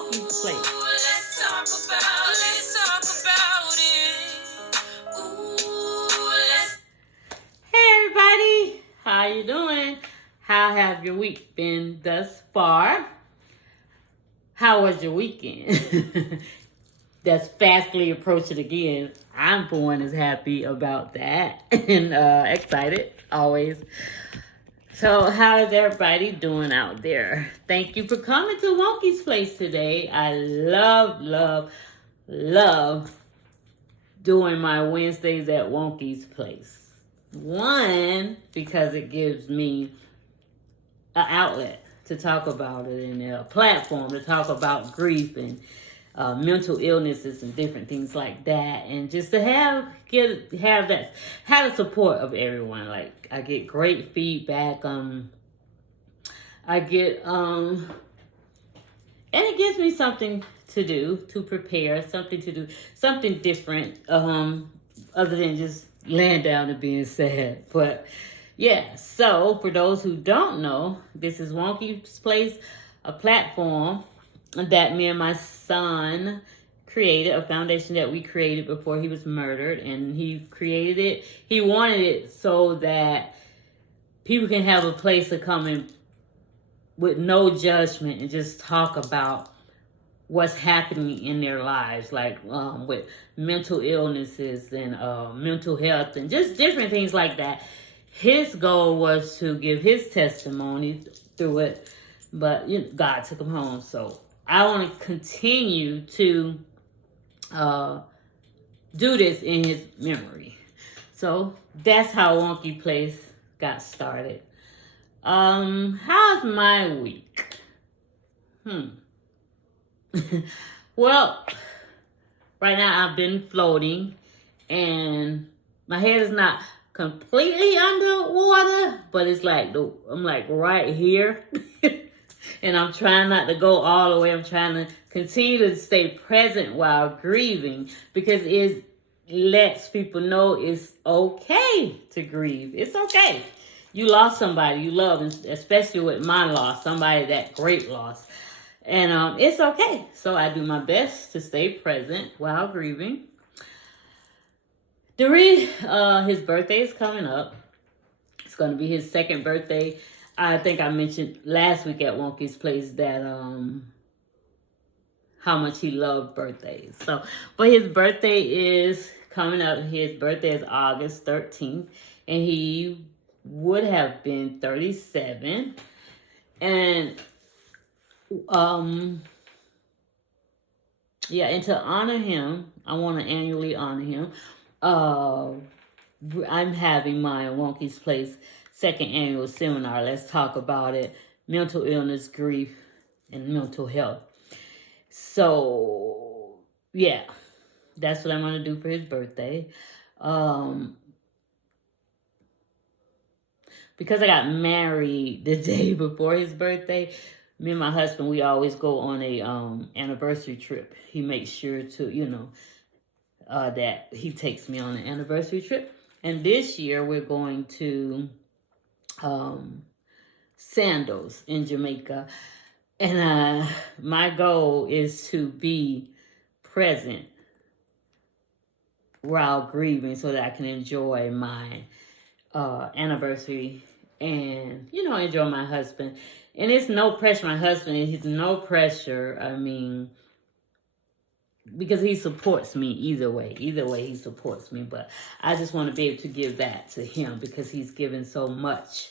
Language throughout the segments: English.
Wonkie's Place. Let's talk about it. Hey everybody, how you doing? How have your week been thus far? How was your weekend? That's fastly approaching again. I'm for one is happy about that and excited always. So how's everybody doing out there? Thank you for coming to Wonkie's Place today. I love doing my Wednesdays at Wonkie's Place. One, because it gives me an outlet to talk about it and a platform to talk about grief and mental illnesses and different things like that, and just to have the support of everyone. Like I get great feedback. I get and it gives me something to do, to prepare, something to do, something different, other than just laying down and being sad. But yeah, so for those who don't know, this is Wonkie's Place, a platform that me and my son created, a foundation that we created before he was murdered. And he created it, he wanted it so that people can have a place to come in with no judgment and just talk about what's happening in their lives, like with mental illnesses and mental health and just different things like that. His goal was to give his testimony through it, but God took him home. So I want to continue to do this in his memory. So that's how Wonkie Place got started. How's my week? Well, right now I've been floating and my head is not completely underwater, but it's like I'm like right here. And I'm trying not to go all the way. I'm trying to continue to stay present while grieving, because it lets people know it's okay to grieve. It's okay. You lost somebody you love, especially with my loss, somebody that great loss. And it's okay. So I do my best to stay present while grieving. His birthday is coming up. It's going to be his second birthday. I think I mentioned last week at Wonkie's Place that how much he loved birthdays. So, but his birthday is coming up. His birthday is August 13th, and he would have been 37. And yeah, and to honor him, I want to annually honor him. I'm having my Wonkie's Place second annual seminar. Let's talk about it. Mental illness, grief, and mental health. So yeah, that's what I'm going to do for his birthday. Because I got married the day before his birthday, me and my husband, we always go on a anniversary trip. He makes sure to, that he takes me on an anniversary trip. And this year we're going to Sandals in Jamaica. And my goal is to be present while grieving so that I can enjoy my anniversary and, enjoy my husband. And it's no pressure. My husband, he's no pressure. I mean, because he supports me either way. Either way, he supports me. But I just want to be able to give that to him because he's given so much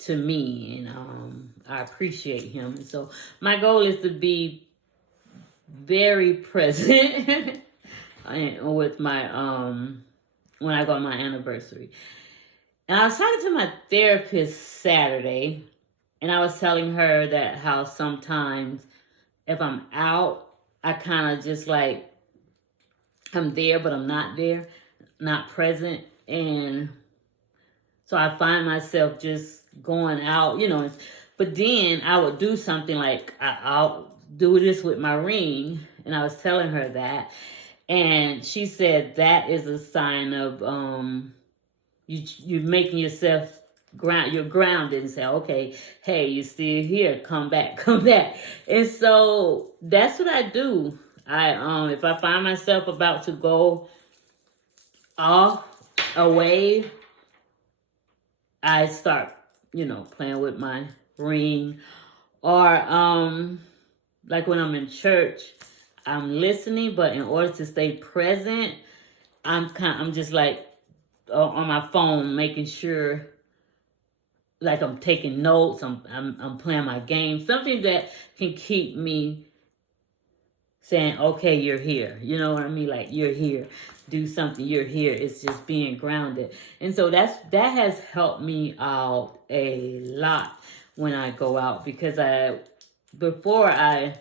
to me, and I appreciate him. And so my goal is to be very present with my when I go on my anniversary. And I was talking to my therapist Saturday, and I was telling her that how sometimes if I'm out, I kind of just like, I'm there, but I'm not there, not present. And so I find myself just going out, but then I would do something like, I'll do this with my ring. And I was telling her that. And she said that is a sign of you're making yourself you're grounded and say, okay, hey, you're still here. Come back, come back. And so that's what I do. If I find myself about to go off away, I start, playing with my ring. Or like when I'm in church, I'm listening, but in order to stay present, I'm just like on my phone, making sure, like I'm taking notes. I'm playing my game, something that can keep me saying, okay, you're here. You know what I mean? Like, you're here. Do something. You're here. It's just being grounded. And so that has helped me out a lot when I go out, because before I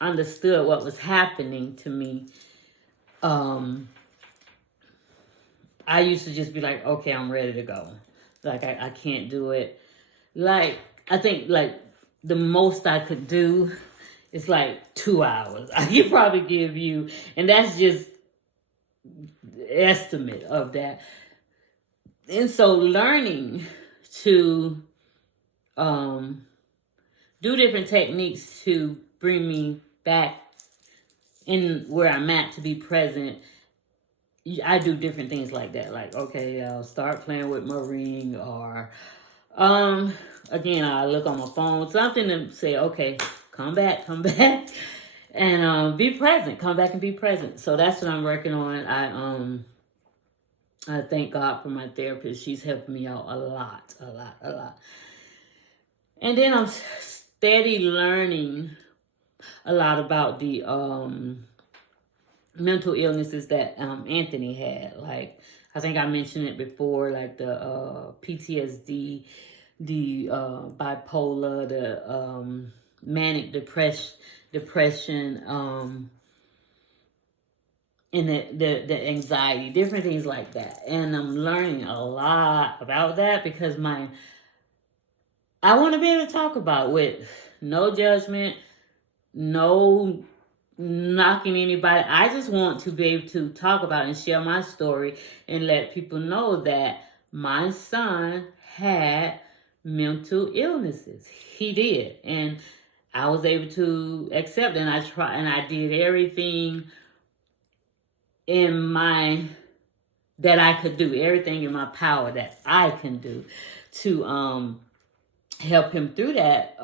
understood what was happening to me, I used to just be like, okay, I'm ready to go. Like, I can't do it. Like, I think, like, the most I could do is like 2 hours. I could probably give you, and that's just estimate of that. And so learning to do different techniques to bring me back in where I'm at, to be present. I do different things like that. Like, okay, I'll start playing with my ring, or again, I look on my phone, something to say, okay, come back, and be present. Come back and be present. So that's what I'm working on. I thank God for my therapist. She's helped me out a lot. And then I'm steady learning a lot about the mental illnesses that Anthony had. Like, I think I mentioned it before, like the PTSD, the bipolar, the manic depression, and the anxiety, different things like that. And I'm learning a lot about that, because I want to be able to talk about with no judgment, no knocking anybody. I just want to be able to talk about and share my story and let people know that my son had mental illnesses. He did. And I was able to accept, and I did everything that I could do, everything in my power that I can do to help him through that.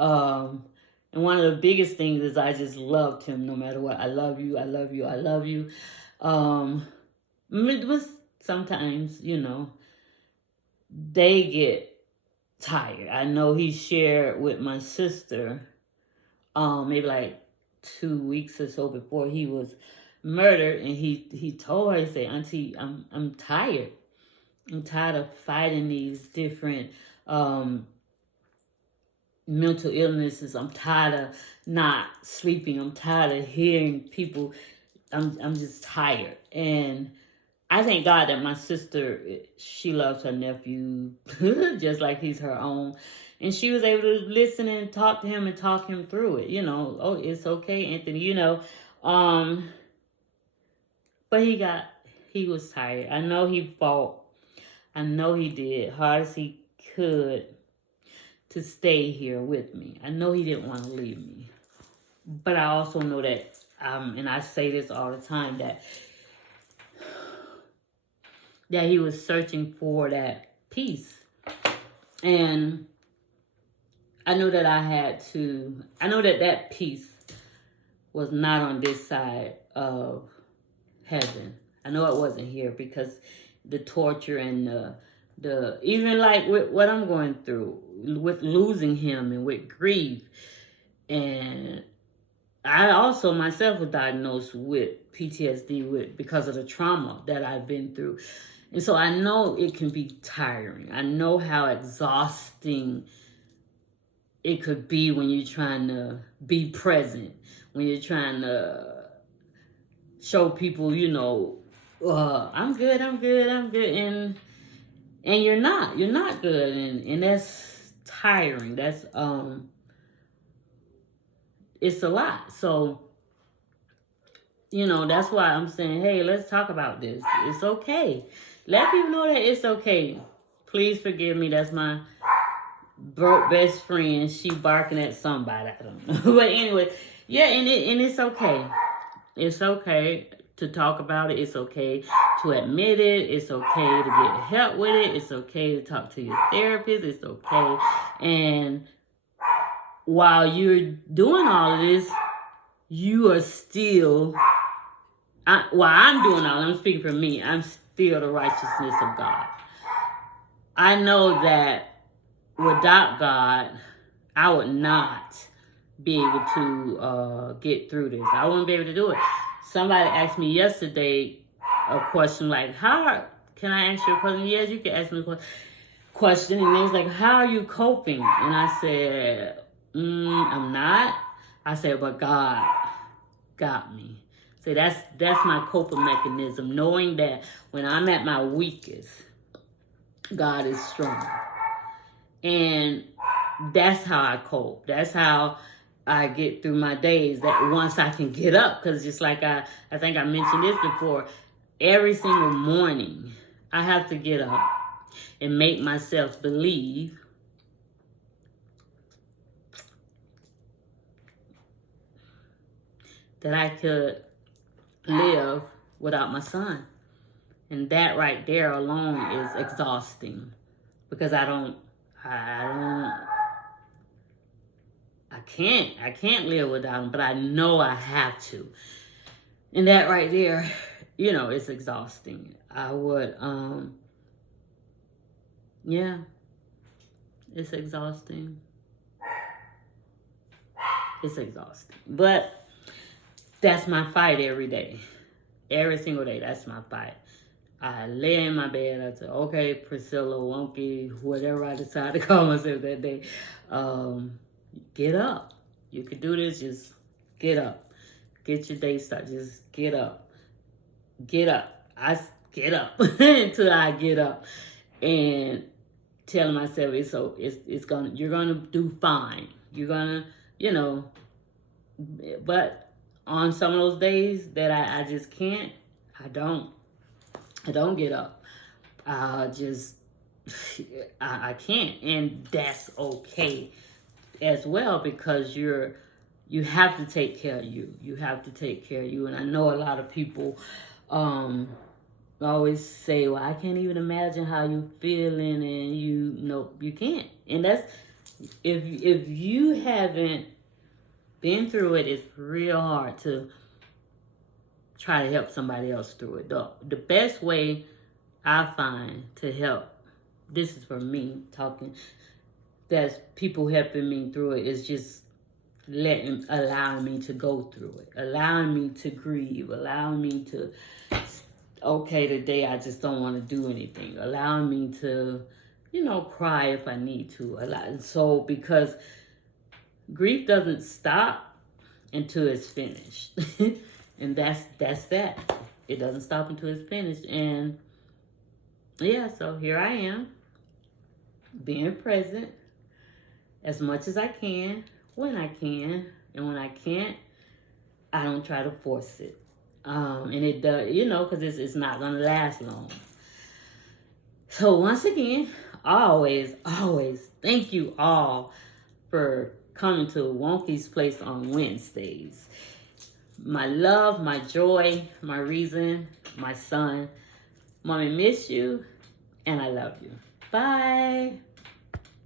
And one of the biggest things is I just loved him no matter what. I love you. It was sometimes, they get tired. I know he shared with my sister, maybe like 2 weeks or so before he was murdered, and he told her, he said, Auntie, I'm tired. I'm tired of fighting these different mental illnesses. I'm tired of not sleeping. I'm tired of hearing people. I'm just tired. And I thank God that my sister, she loves her nephew just like he's her own. And she was able to listen and talk to him and talk him through it. Oh, it's okay, Anthony, But he was tired. I know he fought. I know he did hard as he could to stay here with me. I know he didn't want to leave me. But I also know that, and I say this all the time, that he was searching for that peace. And I know that that peace was not on this side of heaven. I know it wasn't here, because the torture and the even like with what I'm going through with losing him and with grief. And I also myself was diagnosed with PTSD because of the trauma that I've been through. And so I know it can be tiring. I know how exhausting it could be when you're trying to be present, when you're trying to show people, I'm good, and you're not good, and that's tiring. That's it's a lot. So that's why I'm saying, hey, let's talk about this. It's okay. Let people know that it's okay. Please forgive me. That's my broke best friend. She barking at somebody. I don't know. But anyway, yeah, and it's okay. It's okay to talk about it. It's okay to admit it. It's okay to get help with it. It's okay to talk to your therapist. It's okay. And while you're doing all of this, you are still, while I'm doing all, I'm speaking for me, I'm still the righteousness of God. I know that without God, I would not be able to get through this. I wouldn't be able to do it. Somebody asked me yesterday a question like, can I ask you a question? Yes, you can ask me a question. And they was like, how are you coping? And I said, I'm not. I said, but God got me. So that's my coping mechanism, knowing that when I'm at my weakest, God is strong. And that's how I cope. That's how I get through my days, that once I can get up. Because just like I think I mentioned this before, every single morning I have to get up and make myself believe that I could live without my son. And that right there alone is exhausting, because I can't live without him, but I know I have to. And that right there, it's exhausting. I would, yeah, it's exhausting. It's exhausting. But that's my fight every day. Every single day, that's my fight. I lay in my bed, I say, okay, Priscilla, Wonkie, whatever I decide to call myself that day, get up. You can do this, just get up. Get your day started, just get up. Get up. I get up until I get up, and tell myself you're gonna do fine. You're gonna, but on some of those days that I just can't, I don't get up. I can't, and that's okay as well, because you have to take care of you. You have to take care of you. And I know a lot of people always say, well, I can't even imagine how you feeling, and you can't. And that's, if you haven't been through it, it's real hard to try to help somebody else through it. The best way I find to help, this is for me talking, that's people helping me through it, is just allowing me to go through it, allowing me to grieve, allowing me to, okay, today I just don't want to do anything, allowing me to, cry if I need to. So, because grief doesn't stop until it's finished. And that's that. It doesn't stop until it's finished. And yeah, so here I am, being present as much as I can, when I can. And when I can't, I don't try to force it. And it does, because it's not going to last long. So once again, always thank you all for coming to Wonkie's Place on Wednesdays. My love, my joy, my reason, my son. Mommy miss you, and I love you. Bye.